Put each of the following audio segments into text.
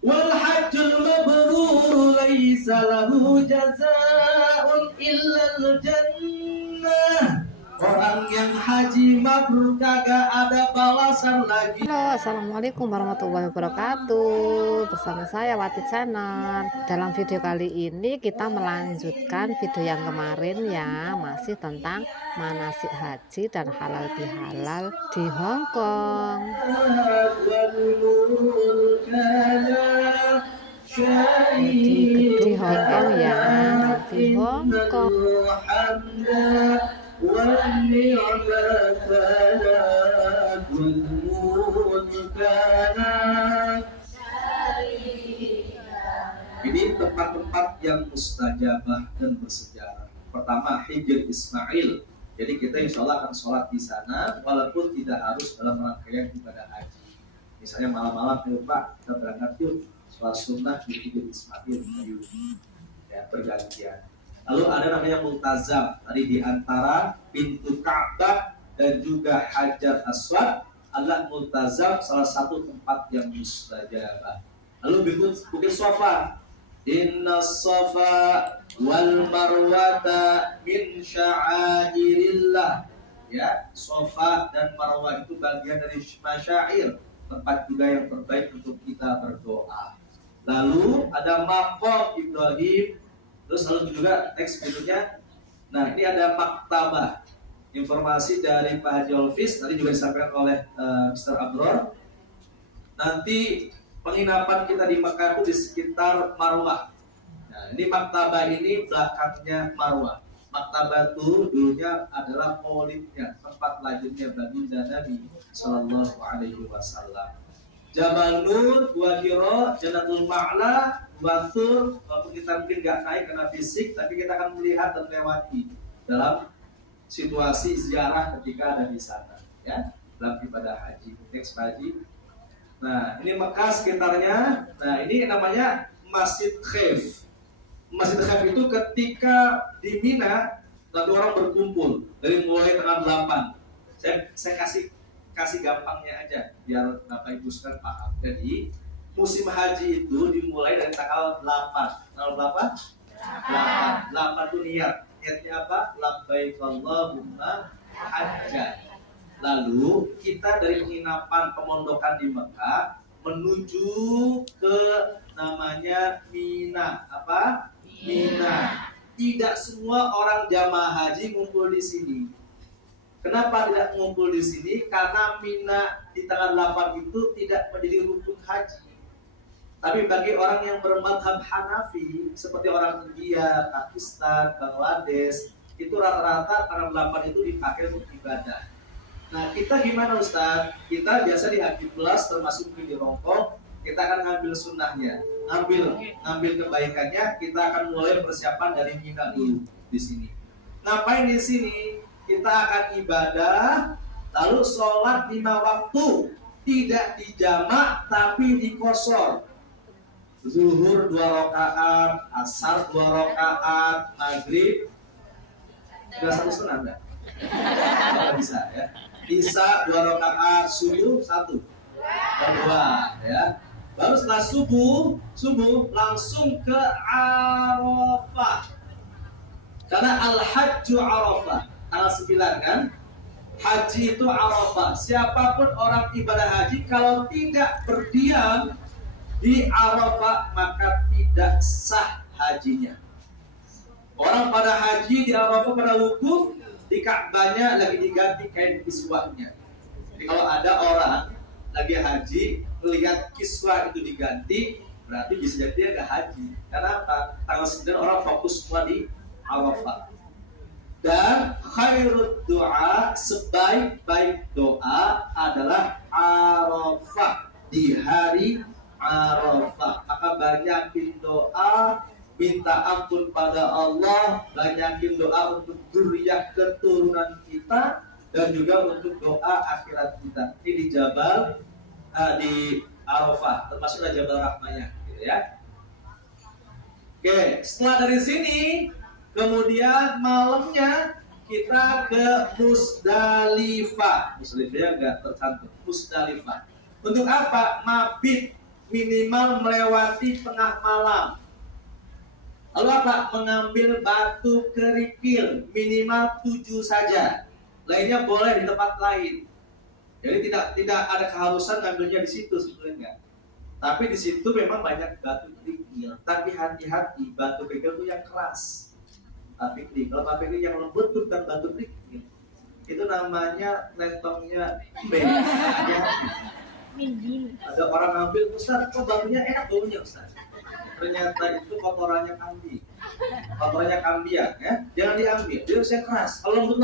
Wal hajjul mabrur laisa lahu jazaa'un illal jannah. Orang yang haji mabrur kagak ada balasan lagi. Halo, assalamualaikum warahmatullahi wabarakatuh. Bersama saya Wati Channel. Dalam video kali ini kita melanjutkan video yang kemarin ya, masih tentang manasik haji dan halal bihalal di Hong Kong. Di Hong Kong ya, di Hong Kong. Ini tempat-tempat yang mustajabah dan bersejarah. Pertama, Hijr Ismail. Jadi kita insya Allah akan sholat di sana, walaupun tidak harus dalam rangkaian ibadah haji. Misalnya malam-malam, ayo Pak, kita berangkat yuk sholat sunnah di Hijr Ismail, ya bergantian. Lalu ada namanya Multazam, tadi di antara pintu Ka'bah dan juga Hajar Aswad adalah Multazam, salah satu tempat yang mustajabah. Lalu Bukit Sofa, Inna Safa wal Marwata min sya'airillah. Ya, Sofa dan Marwah itu bagian dari masyair, tempat juga yang terbaik untuk kita berdoa. Lalu ada Maqam Ibrahim. Terus lalu juga teks berikutnya. Nah, ini ada maktabah. Informasi dari Pak Haji Olfis tadi juga disampaikan oleh Mr. Abror. Nanti penginapan kita di Mekah itu di sekitar Marwah. Nah, ini maktabah ini belakangnya Marwah. Maktabah itu dulunya adalah maulidnya, tempat lahirnya baginda Nabi Sallallahu Alaihi Wasallam. Jabal Nur, Gua Hiro, Jannatul Ma'la, Gua Thur. Walaupun kita mungkin nggak naik karena fisik, tapi kita akan melihat dan melewati dalam situasi ziarah ketika ada di sana, ya, dalam ibadah haji, teks haji. Nah, ini Mekah sekitarnya. Nah, ini namanya Masjid Khaif. Masjid Khaif itu ketika di Mina, nanti orang berkumpul dari mulai tanggal 8. Saya kasih gampangnya aja biar Bapak Ibu sekalian paham. Jadi musim haji itu dimulai dari tanggal 8. Tanggal berapa? 8. 8 itu niat. Niatnya apa? Labbaik Allahumma hajjan. Lalu kita dari penginapan pemondokan di Mekah menuju ke namanya Mina. Apa? Mina. Tidak semua orang jamaah haji ngumpul di sini. Kenapa tidak mengumpul di sini? Karena Mina di tanggal 8 itu tidak menjadi rukun haji. Tapi bagi orang yang bermadhab Hanafi, seperti orang India, Pakistan, Bangladesh, itu rata-rata tanggal 8 itu dipakai untuk ibadah. Nah, kita gimana Ustaz? Kita biasa di Haji Plus, termasuk di Hongkong, kita akan ngambil sunnahnya, ngambil kebaikannya. Kita akan mulai persiapan dari Mina dulu di sini. Ngapain di sini? Kita akan ibadah, lalu sholat 5 waktu, tidak dijamak tapi dikosor. Zuhur 2 rakaat, asar 2 rakaat, maghrib nggak 1 setengah enggak? Nggak bisa ya. Isya 2 rakaat, subuh 1, 2 ya. Baru setelah subuh langsung ke Arafah. Karena al-hajju Arafah. Tanggal 9 kan, haji itu Arafah. Siapapun orang ibadah haji kalau tidak berdiam di Arafah maka tidak sah hajinya. Orang pada haji di Arafah pada wukuf, di Ka'bahnya lagi diganti kain kiswahnya. Jadi kalau ada orang lagi haji melihat kiswah itu diganti, berarti bisa jadi dia nggak haji. Karena apa? Tanggal 9 orang fokus semua di Arafah. Dan khairul doa, sebaik-baik doa adalah Arafah, di hari Arafah. Maka banyakin doa, minta ampun pada Allah, banyakin doa untuk dzurriyyah keturunan kita dan juga untuk doa akhirat kita. Ini di Jabal, di Arafah, termasuklah Jabal Rahmanya, gitu ya. Oke, setelah dari sini kemudian malamnya kita ke Musdalifah. Musdalifah enggak tercantum. Musdalifah. Untuk apa? Mabit. minimal melewati tengah malam. Lalu apa? Mengambil batu kerikil minimal 7 saja. Lainnya boleh di tempat lain. Jadi tidak ada keharusan ngambilnya di situ sebenarnya. Tapi di situ memang banyak batu kerikil. Tapi hati-hati, batu kerikil itu yang keras. Tapi kalau batu kerikil yang lembut itu bukan batu kerikil. Itu namanya lentongnya ada orang ngambil, Ustaz, kok batunya enak baunya Ustaz? Ternyata itu kotorannya kambing. Kotorannya kambing ya. Jangan diambil, dia usia keras. Kalau lembut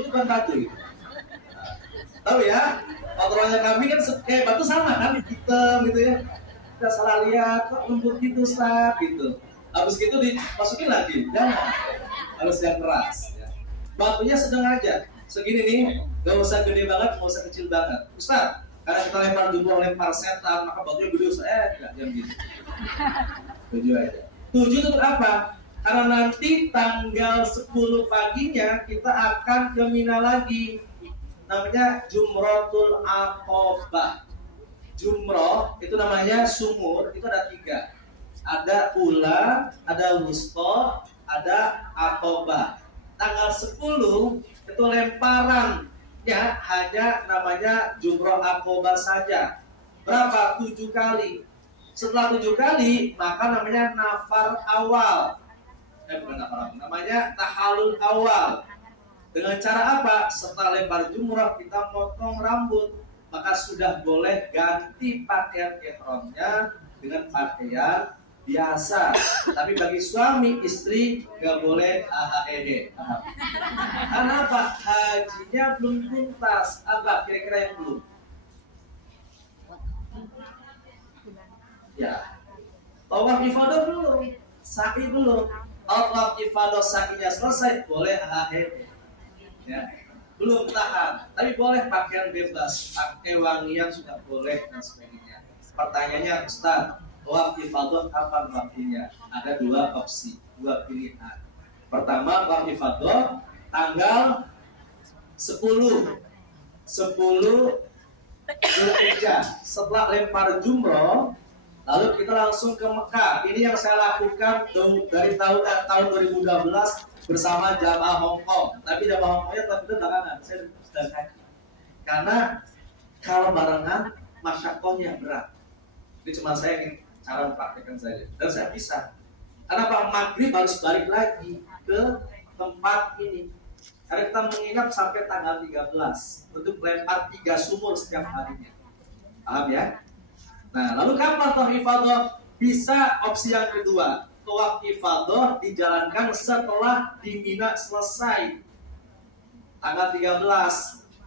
itu kan batu gitu. Nah, tahu ya? Kotorannya kambing kan kayak batu sama kan, hitam gitu ya. Kita salah lihat, kok lembut gitu Ustaz gitu. Habis gitu dimasukin lagi. Jangan. Harus yang keras ya. Batunya sedang aja. Segini nih, gak usah gede banget, gak usah kecil banget. Ustaz, karena kita lempar jumroh, lempar setan, maka batunya gede Ustaz. Enggak, jangan gitu. 7 aja. 7 itu apa? Karena nanti tanggal 10 paginya kita akan ke Mina lagi. Namanya Jumrotul Aqobah. Jumroh itu namanya sumur, itu ada 3. Ada ula, ada wusto, ada Aqobah. Tanggal 10 itu lemparannya hanya namanya Jumroh Aqobah saja. Berapa? 7 kali. Setelah 7 kali, maka namanya nafar awal. Bukan nafar awal, namanya tahalul awal. Dengan cara apa? Setelah lempar jumrah, kita potong rambut. Maka sudah boleh ganti pakaian ihramnya dengan pakaian biasa. Tapi bagi suami, istri, nggak boleh AHED. Karena apa? Hajinya belum tuntas. Apa kira-kira yang belum? Ya, tawaf ifadah belum, sa'i belum. Tawaf ifadah sa'inya selesai, boleh AHD. Ya, belum tahan, tapi boleh pakaian bebas, pakai wangian sudah boleh dan sebagainya. Pertanyaannya, Ustaz, tawaf ifadah kapan waktunya? Ada 2 opsi, 2 pilihan. Pertama, tawaf ifadah tanggal 10 Zulhijjah, setelah lempar jumroh. Lalu kita langsung ke Mekah. Ini yang saya lakukan dari tahun 2012 bersama jamaah Hong Kong. Tapi jamaah Hong Kongnya tapi belakangan. Saya sudah haji. Karena kalau barengan masyakohnya berat. Ini cuma saya ingin cara mempraktekkan saja. Dan saya bisa. Karena Pak Maghrib harus balik lagi ke tempat ini. Karena kita menginap sampai tanggal 13 untuk melempar 3 sumur setiap harinya. Paham ya? Nah, lalu kapan tawaf ifadah? Bisa opsi yang kedua. Tawaf ifadah dijalankan setelah di Mina selesai. Tanggal 13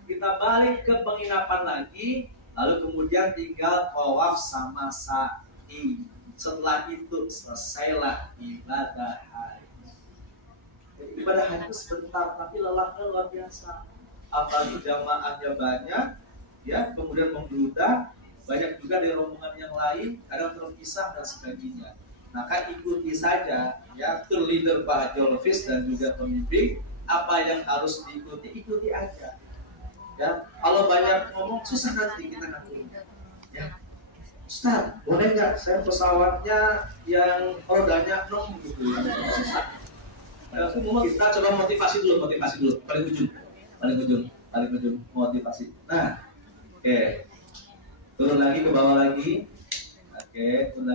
kita balik ke penginapan lagi, lalu kemudian tinggal tawaf sama sa'i. Setelah itu selesailah ibadah haji. Jadi ibadah haji itu sebentar, tapi lelahnya luar biasa. Apalagi jamaahnya banyak, ya, kemudian membludak. Banyak juga dari rombongan yang lain, kadang terpisah dan sebagainya. Maka ikuti saja, ya, tour leader Pak Jolfis dan juga pemimpin, apa yang harus diikuti, ikuti aja. Ya, kalau banyak ngomong susah nanti kita ngatur. Ya, Ustaz, boleh nggak saya pesawatnya yang rodanya 6 gitu ya? Susah. Kita coba motivasi dulu, paling ujung, motivasi. Nah, oke. Turun lagi ke bawah lagi. Oke, turun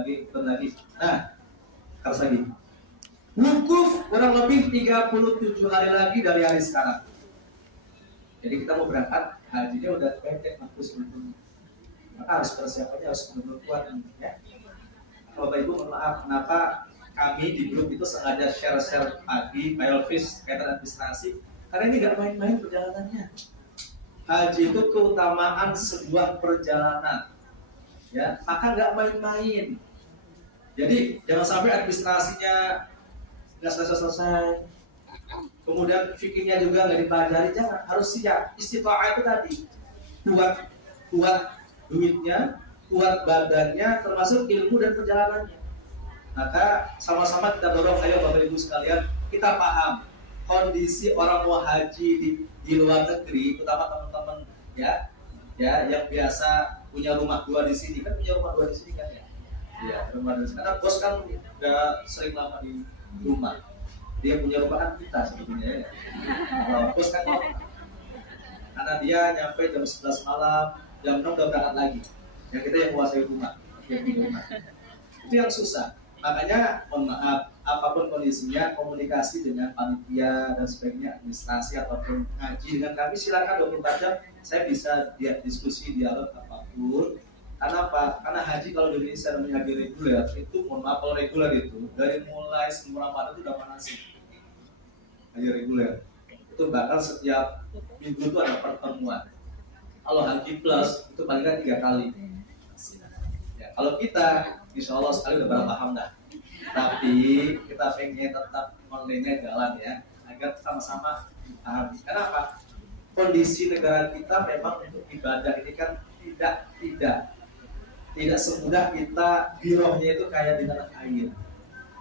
lagi. Nah, harus lagi. Wukuf kurang lebih 37 hari lagi dari hari sekarang. Jadi kita mau berangkat, hajinya udah pendek waktu sebelumnya. Maka harus persiapannya harus benar-benar kuat ya. Bapak Ibu, mohon maaf kenapa kami di grup itu sengaja share pagi, Pak Elvis, kaitan administrasi. Karena ini nggak main-main perjalanannya. Haji itu keutamaan sebuah perjalanan, ya, maka nggak main-main. Jadi jangan sampai administrasinya nggak selesai, kemudian fikirnya juga nggak dipelajari. Jangan, harus siap. Istiqa'ah itu tadi, kuat duitnya, kuat badannya, termasuk ilmu dan perjalanannya. Maka sama-sama kita dorong, ayo Bapak Ibu sekalian, kita paham kondisi orang mau haji di luar negeri, terutama teman-teman ya yang biasa punya rumah 2 di sini kan, punya rumah 2 di sini kan ya. Iya, rumah di sini. Karena bos kan udah sering lama di rumah. Dia punya rumah kan kita sebetulnya ya. Kalau bos kan mau, karena dia nyampe jam 11 malam, jam 6 udah berangkat lagi. Yang kita yang menguasai rumah. Itu yang susah. Makanya mohon maaf, apapun kondisinya, komunikasi dengan panitia dan sebagainya, administrasi ataupun ngaji dengan kami, silakan 24 jam. Saya bisa diskusi, dialog apapun. Karena apa? Karena haji kalau di Indonesia namanya haji reguler, itu mohon maaf kalau reguler itu dari mulai sebelum Ramadan itu udah manasik. Haji reguler itu bakal setiap minggu itu ada pertemuan. Kalau haji plus itu paling kan 3 kali. Ya, kalau kita insya Allah sekali udah paham dah. Tapi kita pengen tetap online-nya jalan ya, agar sama-sama paham. Kenapa? Kondisi negara kita memang untuk ibadah ini kan tidak semudah kita birohnya itu kayak di tanah air.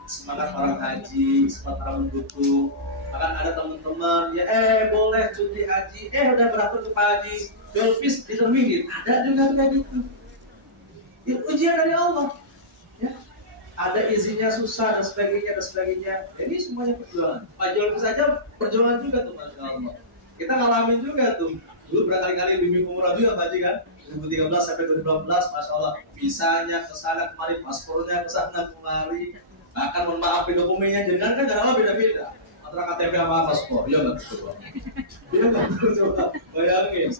Semangat orang haji, semangat orang mendukung. Akan ada teman-teman ya, boleh cuti haji, udah berapa tuh Pak Haji? Golfis diterminin, ada juga kayak gitu. Ujian dari Allah, ya. Ada izinnya susah dan sebagainya. Ini semuanya perjuangan. Pak Jolfis saja perjuangan juga tuh, masya Allah. Kita ngalamin juga tuh. Dulu berkali-kali bimbing umrah juga Pak Haji kan, 2013 sampai 2018, masya Allah. Visanya kesana kemari, paspornya kesana kemari. Bahkan mohon maaf dokumennya jangan kan cara beda-beda. Antara KTP sama paspor, ya betul. Dia betul coba, bayangin.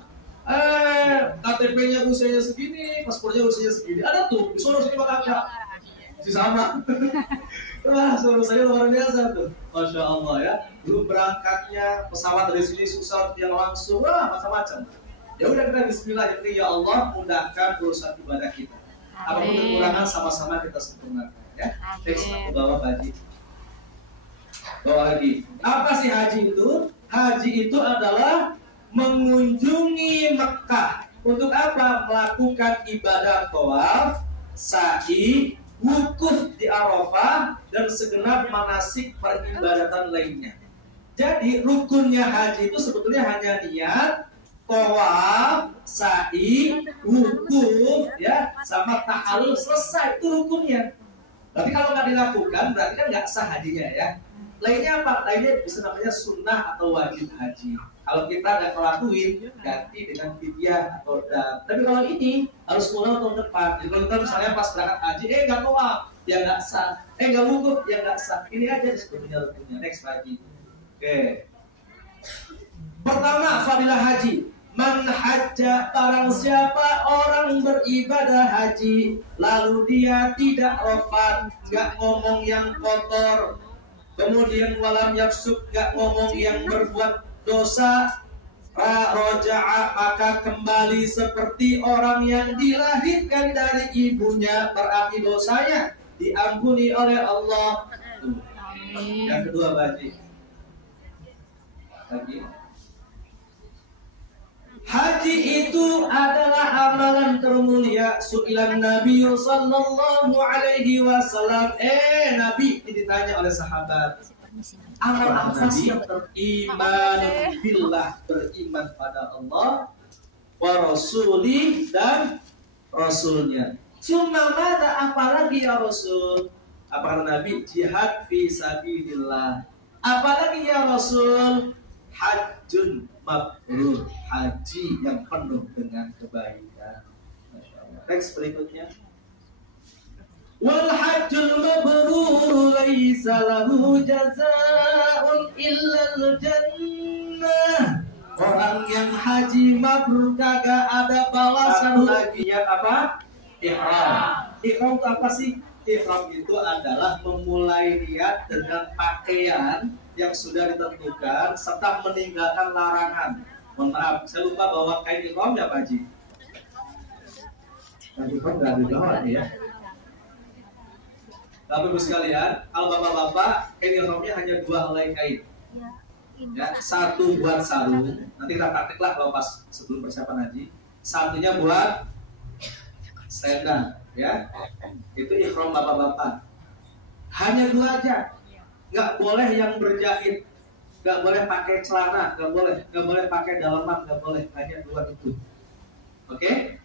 KTP-nya usianya segini, paspornya usianya segini. Ada tuh, disuruh sini makanya sama. Wah, suruh saya luar biasa tuh. Masya Allah ya. Dulu berangkatnya pesawat dari sini susah yang langsung, macam-macam. Ya udah kita bismillah, ya Allah mudahkan urusan ibadah kita. Apapun kekurangan sama-sama kita sempurnakan ya. Next aku bawa haji. Bawa lagi. Apa sih haji itu? Haji itu adalah mengunjungi Mekah. Untuk apa? Melakukan ibadah tawaf, sa'i, wukuf di Arafah, dan segenap manasik peribadatan lainnya. Jadi rukunnya haji itu sebetulnya hanya niat, tawaf, sa'i, wukuf, ya, sama tahallul, selesai itu rukunnya. Berarti kalau nggak dilakukan, berarti kan nggak sah hajinya ya. Lainnya apa? Lainnya bisa namanya sunnah atau wajib haji. Kalau kita nggak ngelakuin, ganti dengan fidyah atau dam. Tapi kalau ini harus pulang tahun depan. Jadi kalau kita misalnya pas berangkat haji, nggak tawaf, ya nggak sah. Nggak wukuf, ya nggak sah. Ini aja disebutnya rukunnya. Next haji. Oke. Pertama, fadilah haji. Man hajja, barang siapa orang beribadah haji, lalu dia tidak rafat, nggak ngomong yang kotor. Kemudian walam yafsuk, nggak ngomong yang berbuat dosa, raja'a, maka kembali seperti orang yang dilahirkan dari ibunya, berarti dosanya diampuni oleh Allah. Yang kedua lagi. Haji itu adalah amalan termulia. Su'ilan Nabi sallallahu alaihi wasallam. Nabi ditanya oleh sahabat, amal apa sih yang beriman billah, beriman pada Allah, wa rasuli, dan rasulnya. Cuma ada apalagi ya Rasul? Apa kata Nabi? Jihad fi sabilillah. Apalagi ya Rasul? Hajjun mabrur, haji yang penuh dengan kebaikan. Masya Allah. Teks berikutnya. Wal hajjul mabrur laisa lahu jazaa'un illal jannah. Orang yang haji mabrur kagak ada balasan lagi. Yang apa? Ihram. Ihram itu apa sih? Ihram itu adalah memulai niat dengan pakaian yang sudah ditentukan serta meninggalkan larangan. Mohon maaf, saya lupa bawa kain ihram ya Pak Haji. Kain ihram nggak dibawa ya. Bapak-ibu sekalian, kalau bapak-bapak, kain ihramnya hanya 2 helai kain. Ya, satu buat sarung. Nanti kita prakteklah kalau pas sebelum persiapan haji. Satunya buat selendang, ya. Itu ihram bapak-bapak. Hanya 2 aja. Nggak boleh yang berjahit, nggak boleh pakai celana, nggak boleh pakai dalaman, nggak boleh, hanya 2 itu. Oke?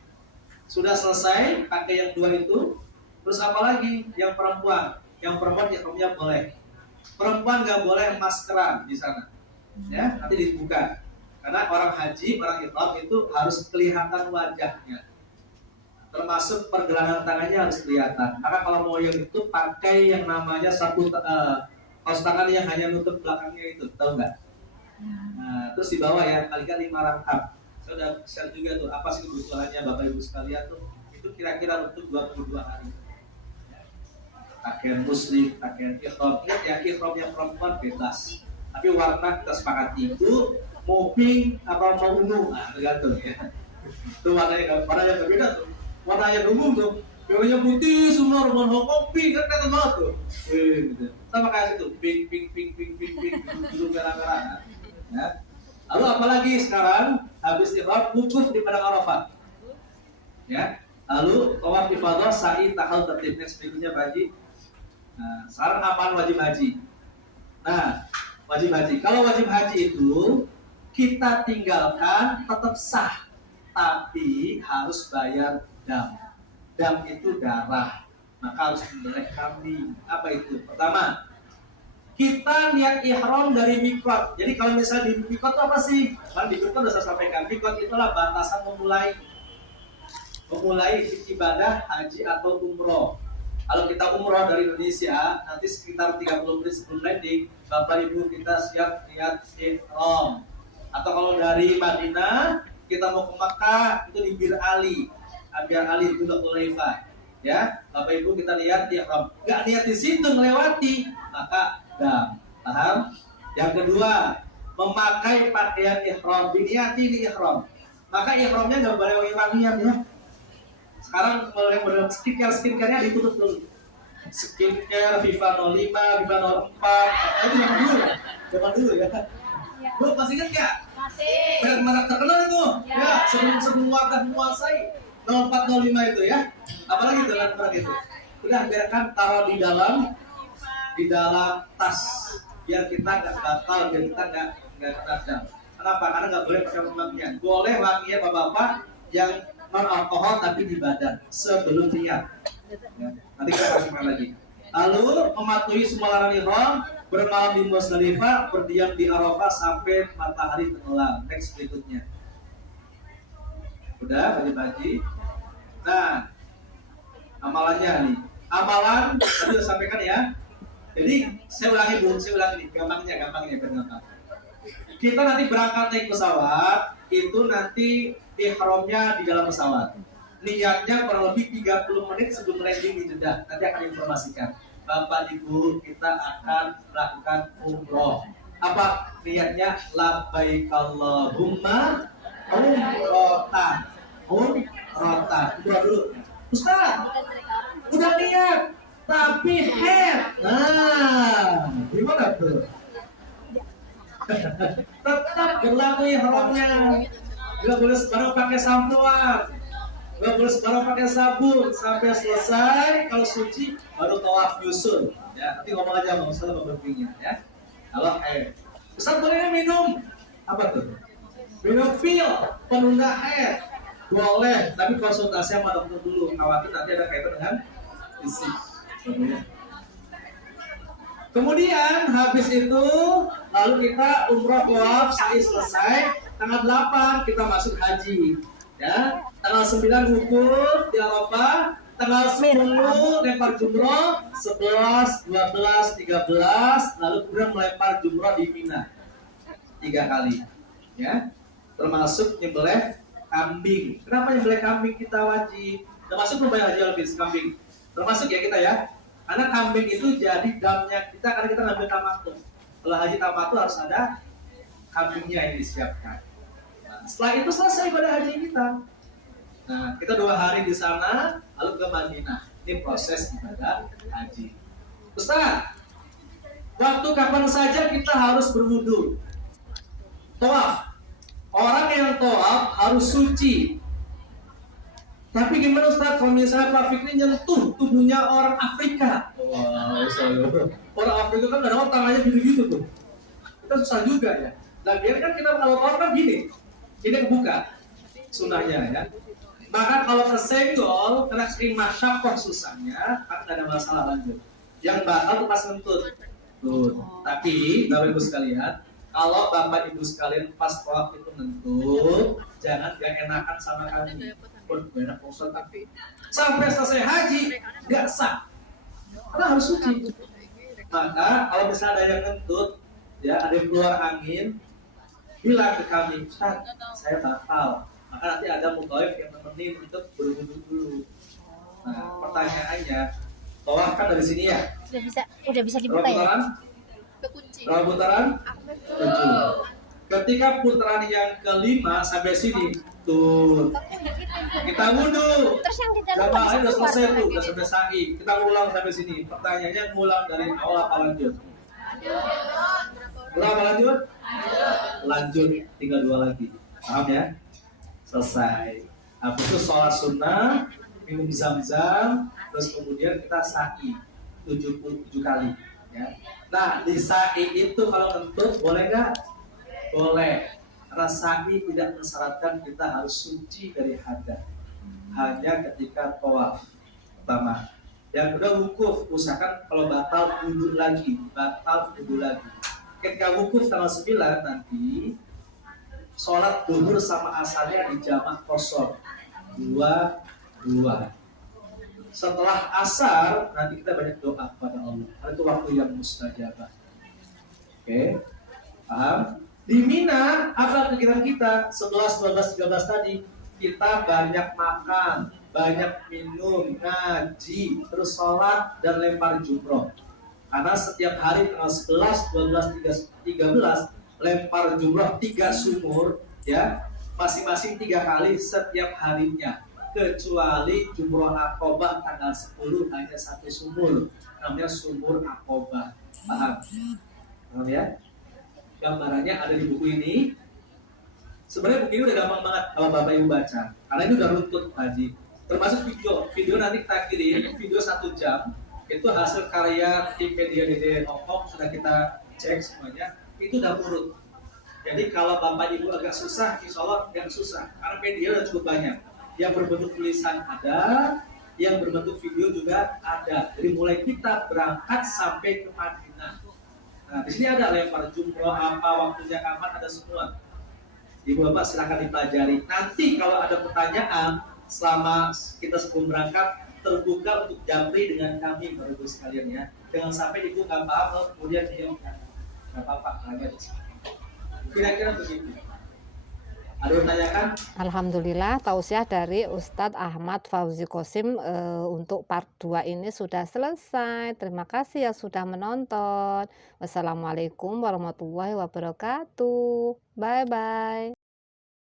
Sudah selesai pakai yang dua itu, terus apa lagi? Yang perempuan ihramnya boleh. Perempuan nggak boleh maskeran di sana, ya nanti dibuka. Karena orang haji, orang ihram itu harus kelihatan wajahnya, termasuk pergelangan tangannya harus kelihatan. Maka kalau mau yang itu pakai yang namanya kaos tangan yang hanya nutup belakangnya itu, tahu nggak? Nah, terus di bawah ya kalikan 5 rakaat. Saya udah share juga tuh apa sih kebutuhannya Bapak Ibu sekalian tuh. Itu kira-kira untuk 22 hari. Pakaian muslim, pakaian ihram. Ingat ya, ihram yang perempuan bebas. Tapi warna kita sepakati itu mau pink atau mau ungu, nah tergantung ya. Itu warna yang berbeda tuh. Warna yang umum tuh, warnanya putih semua, rumah Hongkong pink kan kelihatan banget tuh. Gitu. Kita pakai itu pink, biru merah-merah. Ya. Lalu apalagi sekarang habis ihram wukuf di padang Arafah. Ya. Lalu tawaf ifadah, sa'i, tahallul, tertib. Next berikutnya Pak Haji. Nah, sekarang apaan wajib haji? Nah, wajib haji. Kalau wajib haji itu kita tinggalkan tetap sah, tapi harus bayar dam. Dam itu darah, maka harus menyembelih kambing. Apa itu? Pertama, kita niat ihram dari mikot. Jadi kalau misalnya di mikot itu apa sih? Kan di mikot sudah saya sampaikan. Mikot itulah batasan memulai ibadah haji atau umroh. Kalau kita umroh dari Indonesia, nanti sekitar 30 menit sebelum landing, Bapak Ibu kita siap niat ihram. Atau kalau dari Madinah, kita mau ke Makkah, itu di Bir Ali. Bir Ali itu Dzulhulaifah. Ya, Bapak Ibu kita niat ihram. Nggak niat di situ melewati, maka dam. Paham? Yang kedua, memakai pakaian ihram, biniati di ihram. Maka ihramnya nggak boleh wangi-wangian ya. Sekarang mulai skincare-nya ditutup dulu. Skincare Viva 05, Viva 04. Itu zaman dulu ya. Bu, masih ingat nggak? Masih. Merek terkenal itu. Ya, sebelum warga menguasai 04, 05 itu ya. Apalagi itu merek itu. Udah biarkan taruh di dalam tas biar kita nggak batal, biar kita nggak terjam. Kenapa? Karena nggak boleh pakai wangian. Boleh wangian bapak-bapak yang non alkohol tapi di badan sebelum niat. Ya, nanti kita kasih lagi. Lalu mematuhi semua larangan ihram, bermalam di Musdalifah, berdiam di Arafah sampai matahari tenggelam. Next berikutnya. Udah bagi-bagi. Nah, amalannya nih. Amalan tadi udah sampaikan ya. Jadi saya ulangi nih, gampangnya. Kita nanti berangkat naik pesawat, itu nanti ihramnya di dalam pesawat. Niatnya kurang lebih 30 menit sebelum landing di Jeddah. Nanti akan informasikan. Bapak Ibu, kita akan melakukan umroh. Apa niatnya? Labbaik Allahumma umrotan. Umrotan. Umroh dulu. Ustaz, udah niat, tapi head. Nah, gimana tuh? Tetap berlaku ihramnya. Gak boleh sebarang pakai sampoan, gak boleh sebarang pakai sabun sampai selesai. Kalau suci baru tawaf nyusul. Ya, nanti ngomong aja bang Ustaz berpikir ya. Kalau Ustaz boleh minum apa tuh? Minum pil penunda haid boleh, tapi konsultasi sama dokter dulu. Khawatir nanti ada kaitan dengan isi. Kemudian habis itu lalu kita umroh tawaf sa'i selesai. Tanggal 8 kita masuk haji, ya. Tanggal 9 wukuf di Arafah, tanggal 10 lempar jumroh, 11, 12, 13, lalu kemudian melempar jumroh di Mina 3 kali, ya. Termasuk nyembelih kambing. Kenapa nyembelih kambing kita wajib? Termasuk membayar haji al-fitr kambing. Termasuk ya kita ya. Karena kambing itu jadi damnya kita karena kita ngambil tamattu. Kalau haji tamattu harus ada kambingnya yang disiapkan. Setelah itu selesai ibadah haji kita. Nah, kita 2 hari di sana, lalu ke Madinah. Ini proses ibadah haji. Ustaz, waktu kapan saja kita harus berwudu? Tawaf. Orang yang tawaf harus suci. Tapi gimana Ustaz, kalau misalnya Pak Fikri nyentuh tubuhnya orang Afrika? Wah, orang Afrika kan kadang-kadang tangannya gitu-gitu tuh. Kita susah juga ya. Nah, biar kan kita kalau tawaf kan gini. Ini kebuka sunnahnya ya. Maka kalau kesenggol, kena sering masyakoh susahnya, akan ada masalah lanjut. Yang bakal tuh pas ngentut. Tuh. Tapi, Bapak Ibu sekalian, kalau Bapak Ibu sekalian pas tawaf itu ngentut, jangan gak enakan sama kami. Enak tapi sampai selesai haji, gak sah. Karena harus suci. Maka kalau misalnya ada yang ngentut, ya ada yang keluar angin, bilang ke kami, Ustaz, saya batal. Maka nanti ada mutawif yang nemenin untuk berwudu dulu. Nah, pertanyaannya, tawaf kan dari sini ya? Udah bisa dibuka ya? Berapa putaran? 7. Ketika putaran yang kelima sampai sini, tuh kita wudu. Terus yang di dalam Jamaahnya udah selesai tuh, udah sampai sa'i. Kita ngulang sampai sini. Pertanyaannya ngulang dari awal apa lanjut? Ngulang apa lanjut? Lanjut, tinggal 2 lagi. Paham ya? Selesai. Habis itu sholat sunnah, minum zam-zam, terus kemudian kita sa'i 77 kali. Ya. Nah, di sa'i itu kalau ngentut boleh nggak? Boleh. Karena sa'i tidak mensyaratkan kita harus suci dari hadas. Hanya ketika tawaf. Pertama. Yang kedua wukuf, usahakan kalau batal wudhu lagi, Ketika wukuf tanggal 9 nanti sholat duhur sama asarnya di jamak kosong 2-2. Setelah asar nanti kita banyak doa kepada Allah. Karena itu waktu yang mustajabah. Oke, paham? Di Mina apa kegiatan kita 11, 12, 13 tadi? Kita banyak makan, banyak minum, ngaji, terus sholat dan lempar jumroh. Karena setiap hari tanggal 11, 12, 13 lempar jumroh 3 sumur, ya, masing-masing 3 kali setiap harinya. Kecuali jumroh Aqobah tanggal 10 hanya 1 sumur, namanya sumur Aqobah. Paham? Paham ya? Gambarannya ada di buku ini. Sebenarnya buku ini udah gampang banget kalau Bapak Ibu baca, karena ini udah runtut tadi. Termasuk video nanti kita kirim video 1 jam. Itu hasil karya tim media DD Hongkong, sudah kita cek semuanya. Itu udah urut. Jadi kalau Bapak Ibu agak susah, insya Allah nggak susah, karena media udah cukup banyak. Yang berbentuk tulisan ada, yang berbentuk video juga ada. Jadi mulai kita berangkat sampai ke Madinah. Nah, di sini ada lempar jumroh, apa waktunya kapan, ada semua. Ibu Bapak silakan dipelajari. Nanti kalau ada pertanyaan selama kita sebelum berangkat, terbuka untuk japri dengan kami, Bapak Ibu sekalian ya. Jangan sampai Ibu nggak paham, kemudian diam. Nggak apa-apa, kira-kira begitu. Ada yang tanyakan? Alhamdulillah tausiah dari Ustadz Ahmad Fauzi Qosim untuk part 2 ini sudah selesai. Terima kasih yang sudah menonton. Wassalamualaikum warahmatullahi wabarakatuh. Bye bye.